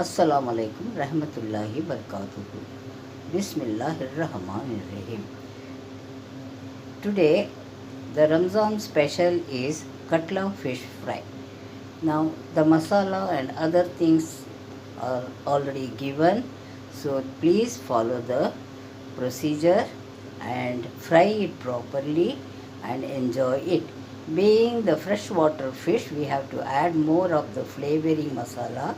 Assalamu alaikum rahmatullahi barakatuhu. Bismillahirrahmanirrahim. Today the Ramzan special is KATLA fish fry. Now the masala and other things are already given, so please follow the procedure and fry it properly and enjoy it. Being the freshwater fish, we have to add more of the flavoring masala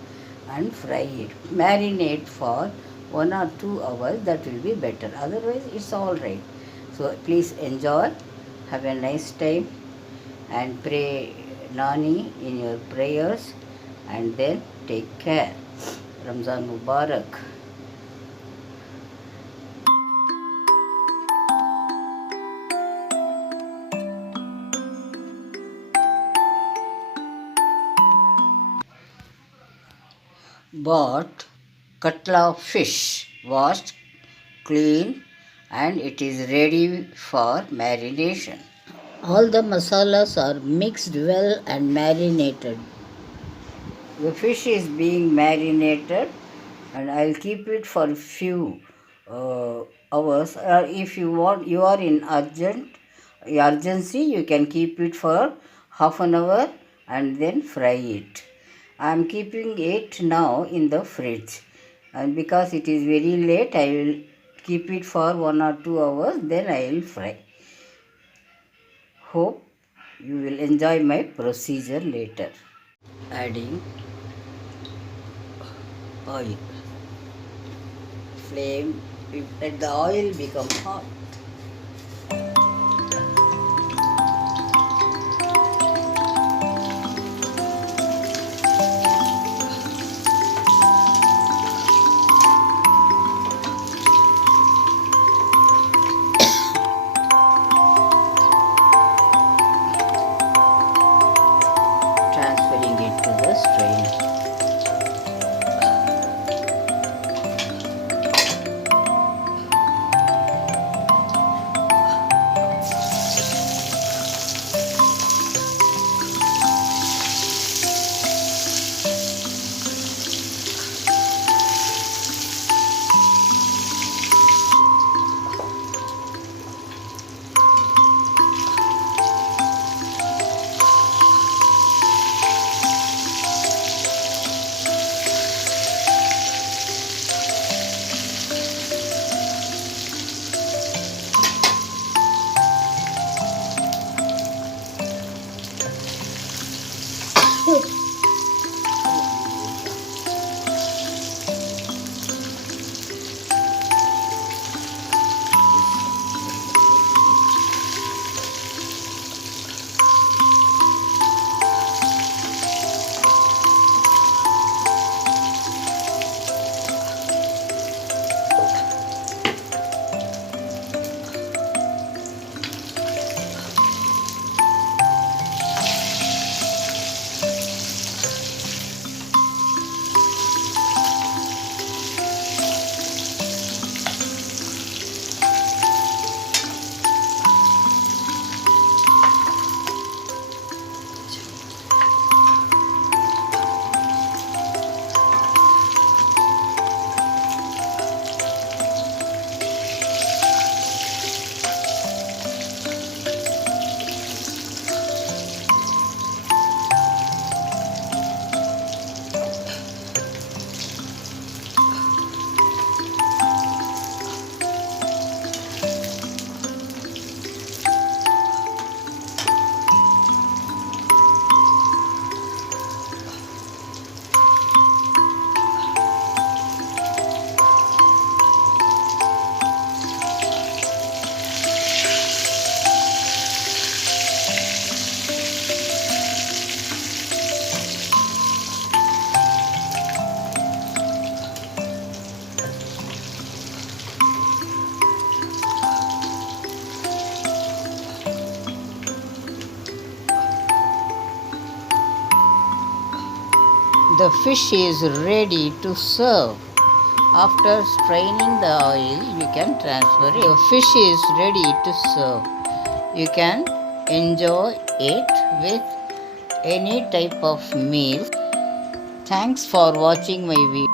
and fry it. Marinate for 1 or 2 hours, that will be better. Otherwise, it's all right. So please enjoy, have a nice time, and pray Nani in your prayers, and then take care. Ramzan Mubarak. Bought KATLA fish, washed, clean, and it is ready for marination. All the masalas are mixed well and marinated. The fish is being marinated, and I'll keep it for a few hours. If you want, you are in urgency, you can keep it for half an hour and then fry it. I am keeping it now in the fridge, and because it is very late, I will keep it for 1 or 2 hours, then I will fry. Hope you will enjoy my procedure later. Adding oil. Flame, let the oil become hot. Transferring it to the strainer. The fish is ready to serve. After straining the oil, you can transfer it. The fish is ready to serve. You can enjoy it with any type of meal. Thanks for watching my video.